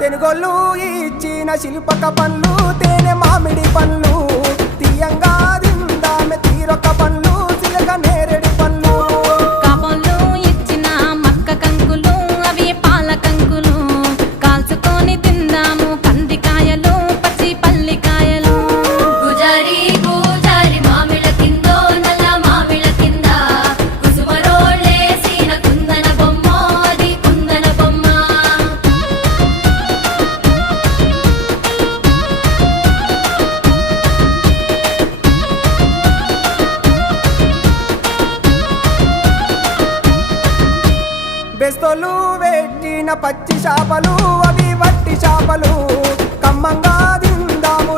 తెనుగోళ్ళు ఇచ్చిన శిల్పక పండ్లు తేనె మామిడి పండ్లు తీయంగా దిందామె తీరొక్క పండ్లు చిలక నేరేడు పండ్లు కాపోళ్ళు ఇచ్చిన మక్క కంకులు అవి పాల కంకులు కాల్చుకొని తిందాము కందికాయలు పచ్చి పల్లికాయలు గుజారి గుజారి మామిళ్ళ కిందో నల్ల మామిళ్ళ కింద కుసుమరోళ్ళేసిన కుందన బొమ్మ అది కుందన బొమ్మ బెస్తోలు పెట్టిన పచ్చి చేపలు అవి వట్టి చేపలు కమ్మంగా తిందాము